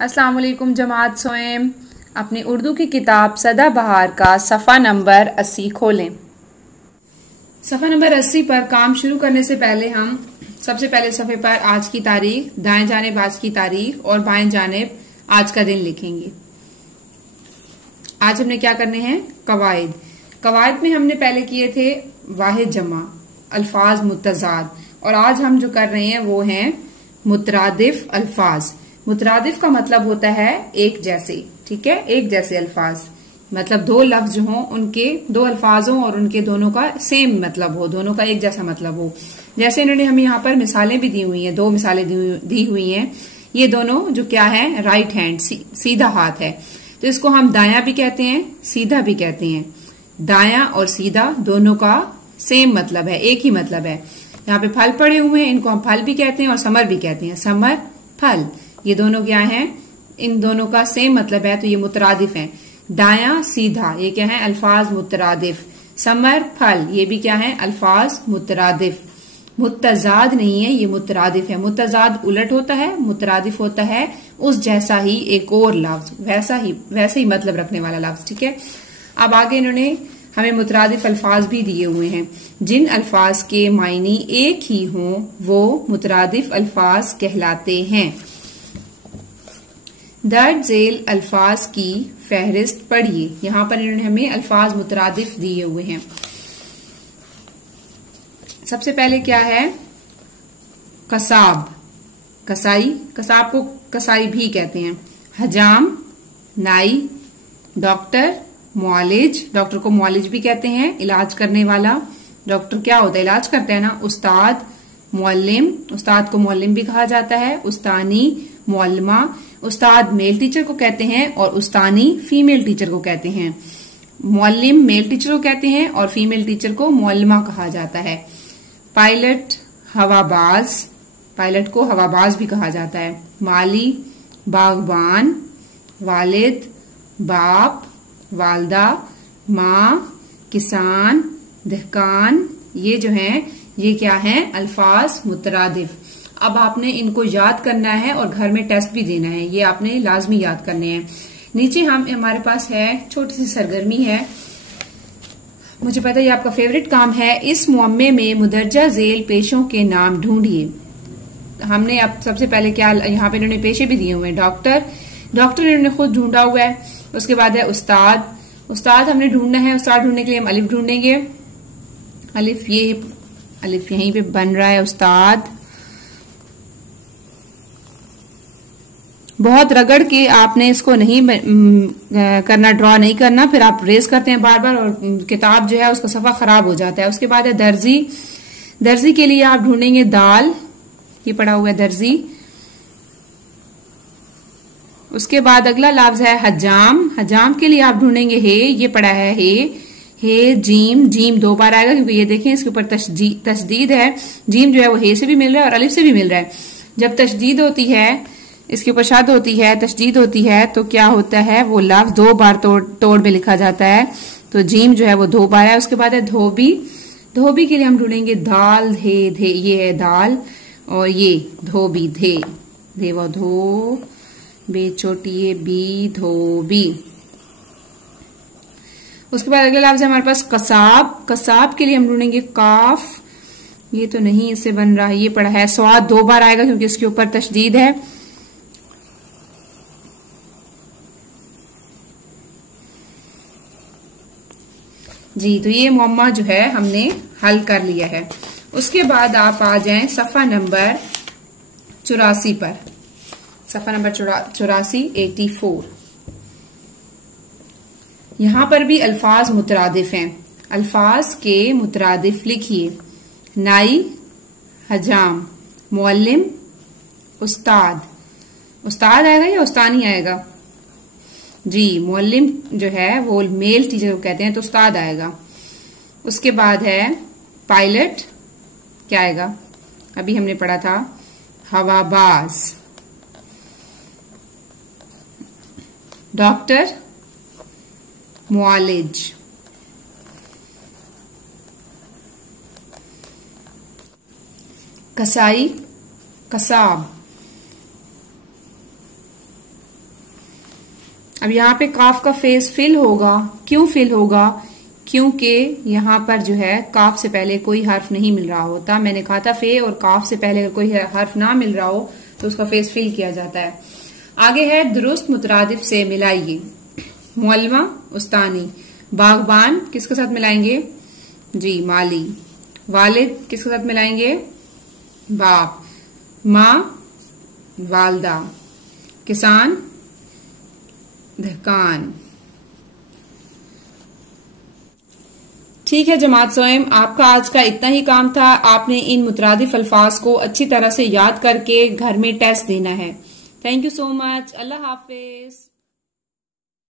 अस्सलाम वालेकुम जमात सोएम। अपनी उर्दू की किताब सदाबहार का सफ़ा नंबर 80 खोलें। सफ़ा नंबर 80 पर काम शुरू करने से पहले हम सबसे पहले सफ़े पर आज की तारीख, दाएं जानिब आज की तारीख और बाएं जानिब आज का दिन लिखेंगे। आज हमने क्या करने हैं? कवायद। कवायद में हमने पहले किए थे वाहिद जमा, अल्फाज मुतजाद, और आज हम जो कर रहे हैं वो हैं मुतरादिफ अल्फाज। मुतरादिफ का मतलब होता है एक जैसे, ठीक है, एक जैसे अल्फाज, मतलब दो लफ्ज हों, उनके दो अल्फाज हों और उनके दोनों का सेम मतलब हो, दोनों का एक जैसा मतलब हो। जैसे इन्होंने हमें यहाँ पर मिसालें भी दी हुई हैं, दो मिसालें दी हुई हैं। ये दोनों जो क्या है, राइट हैंड, सीधा हाथ है, तो इसको हम दाया भी कहते हैं, सीधा भी कहते हैं। दाया और सीधा दोनों का सेम मतलब है, एक ही मतलब है। यहाँ पे फल पड़े हुए हैं, इनको हम फल भी कहते हैं और समर भी कहते हैं, समर फल, ये दोनों क्या हैं, इन दोनों का सेम मतलब है, तो ये मुतरादिफ हैं। दाया सीधा, ये क्या है, अल्फाज मुतरादिफ। समर फल, ये भी क्या है, अल्फाज मुतरादिफ। मुतजाद नहीं है, ये मुतरादिफ है। मुतजाद उलट होता है, मुतरादिफ होता है उस जैसा ही एक और लफ्ज, वैसे ही मतलब रखने वाला लफ्ज, ठीक है। अब आगे इन्होंने हमें मुतरादिफ अल्फाज भी दिए हुए हैं। जिन अल्फाज के मायने एक ही हों वो मुतरादिफ अल्फाज कहलाते हैं। दर्ज झेल अल्फाज की फहरिस्त पढ़िए। यहां पर इन्होंने हमें अल्फाज मुतरादिफ दिए हुए हैं। सबसे पहले क्या है, कसाब, कसाई, कसाब को कसाई भी कहते हैं। हजाम, नाई, डॉक्टर, मुआलिज, डॉक्टर को मुआलिज भी कहते हैं, इलाज करने वाला। डॉक्टर क्या होता है, इलाज करता है ना। उस्ताद, मुअल्लिम, उस्ताद को मुअल्लिम भी कहा जाता है। उस्तानी, मुअल्लिमा, उस्ताद मेल टीचर को कहते हैं और उस्तानी फीमेल टीचर को कहते हैं। मुअल्लिम मेल टीचर को कहते हैं और फीमेल टीचर को मुअल्लिमा कहा जाता है। पायलट, हवाबाज, पायलट को हवाबाज भी कहा जाता है। माली, बागबान, वालिद, बाप, वालदा, माँ, किसान, दहकान, ये जो हैं ये क्या हैं, अल्फाज मुतरादिफ। अब आपने इनको याद करना है और घर में टेस्ट भी देना है, ये आपने लाजमी याद करने हैं। नीचे हमारे पास है छोटी सी सरगर्मी है, मुझे पता है ये आपका फेवरेट काम है। इस मुअम्मे में मुदर्जा झेल पेशों के नाम ढूंढिए। हमने अब सबसे पहले क्या, यहाँ पे इन्होंने पेशे भी दिए हुए हैं। डॉक्टर, डॉक्टर इन्होंने खुद ढूंढा हुआ है। उसके बाद है उस्ताद, उस्ताद हमने ढूंढना है। उस्ताद ढूंढने के लिए हम अलिफ ढूंढेंगे। अलिफ, ये अलिफ यहीं पे बन रहा है, उस्ताद। बहुत रगड़ के आपने इसको नहीं करना, ड्रॉ नहीं करना, फिर आप रेस करते हैं बार बार और किताब जो है उसका सफा खराब हो जाता है। उसके बाद है दर्जी, दर्जी के लिए आप ढूंढेंगे दाल, ये पड़ा हुआ है दर्जी। उसके बाद अगला लफ्ज है हजाम, हजाम के लिए आप ढूंढेंगे हे, ये पड़ा है हे, जीम, जीम दो बार आएगा क्योंकि ये देखें इसके ऊपर तशदीद है। जीम जो है वो हे से भी मिल रहा है और अलिफ से भी मिल रहा है। जब तशदीद होती है, इसके ऊपर शद होती है, तशदीद होती है, तो क्या होता है, वो लफ्ज दो बार तोड़ में लिखा जाता है। तो जीम जो है वो दो बार है। उसके बाद है धोबी, धोबी के लिए हम ढूंढेंगे दाल, धे, ये है दाल और ये धोबी, धे वो धो, बे छोटी ये बी, धोबी। उसके बाद अगला लफ्ज है हमारे पास कसाब, कसाब के लिए हम ढूंढेंगे काफ, ये तो नहीं इससे बन रहा है, ये पड़ा है स्वाद, दो बार आएगा क्योंकि इसके ऊपर तशदीद है। जी, तो ये मुअम्मा जो है हमने हल कर लिया है। उसके बाद आप आ जाएं सफा नंबर 84 पर। सफा नंबर 84, 84। यहां पर भी अल्फाज मुतरादिफ हैं। अल्फाज के मुतरादिफ लिखिए। नाई, हजाम, मुअल्लिम, उस्ताद। उस्ताद आएगा या उस्तानी आएगा? जी, मुअल्लिम जो है वो मेल टीचर को कहते हैं तो उस्ताद आएगा। उसके बाद है पायलट, क्या आएगा, अभी हमने पढ़ा था हवाबाज। डॉक्टर, मुआलिज। कसाई, कसाब। अब यहाँ पे काफ का फेस फिल होगा। क्यों फिल होगा? क्योंकि यहाँ पर जो है काफ से पहले कोई हर्फ नहीं मिल रहा होता। मैंने कहा था फे और काफ से पहले अगर कोई हर्फ ना मिल रहा हो तो उसका फेस फिल किया जाता है। आगे है दुरुस्त मुतरादिफ से मिलाइए। मुअल्लिमा उस्तानी। बागबान किसके साथ मिलाएंगे? जी माली। वालिद किसके साथ मिलाएंगे? बाप। माँ वालदा। किसान दहकान। ठीक है जमात सोएम, आपका आज का इतना ही काम था। आपने इन मुतरादिफ अल्फाज को अच्छी तरह से याद करके घर में टेस्ट देना है। Thank you so much. Allah Hafiz.